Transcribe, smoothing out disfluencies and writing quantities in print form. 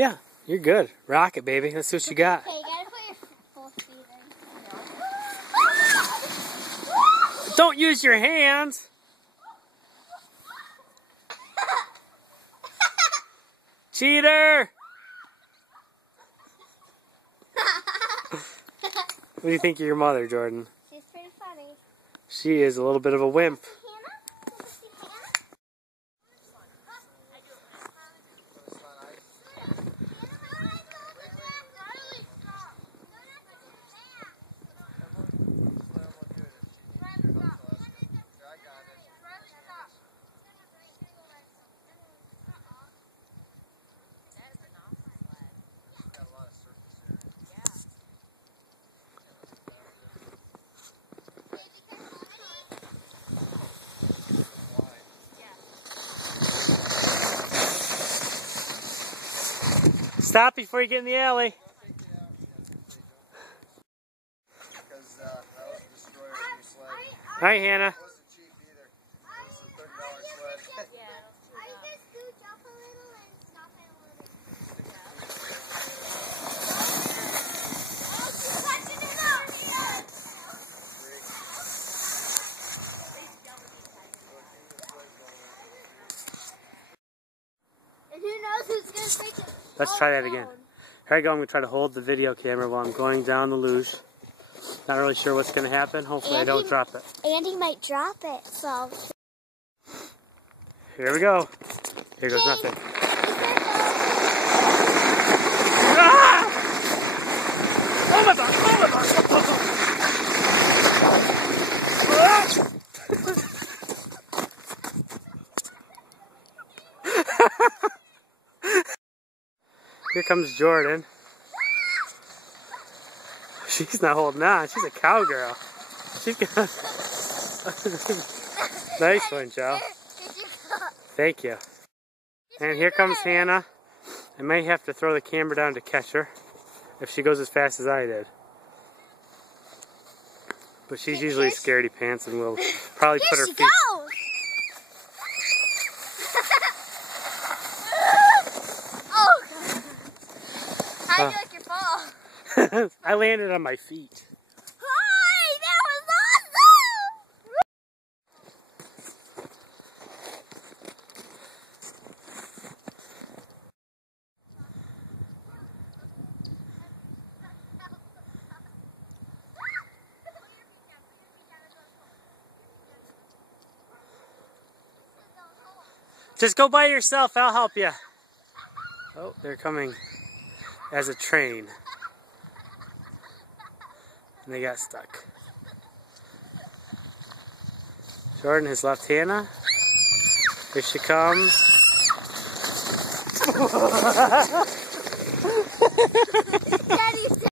Yeah, you're good. Rock it, baby. Let's see what you got. Okay, you gotta put your full speed in. Don't use your hands. Cheater! What do you think of your mother, Jordan? She's pretty funny. She is a little bit of a wimp. Stop before you get in the alley. All right, Hannah. And who knows who's gonna take it? Let's try that again. Here I go. I'm going to try to hold the video camera while I'm going down the luge. Not really sure what's going to happen. Hopefully I don't drop it. Andy might drop it, so. Here we go. Here goes nothing. Ah! Oh my God! Oh my God! Here comes Jordan. She's not holding on. She's a cowgirl. She's got. Nice one, Joe. Thank you. And here comes Hannah. I might have to throw the camera down to catch her if she goes as fast as I did. But she's usually scaredy pants and will probably put her feet. How did you like your fall? I landed on my feet. Hi, that was Just go by yourself, I'll help you. Oh, they're coming as a train. And they got stuck. Jordan has left Hannah. Here she comes.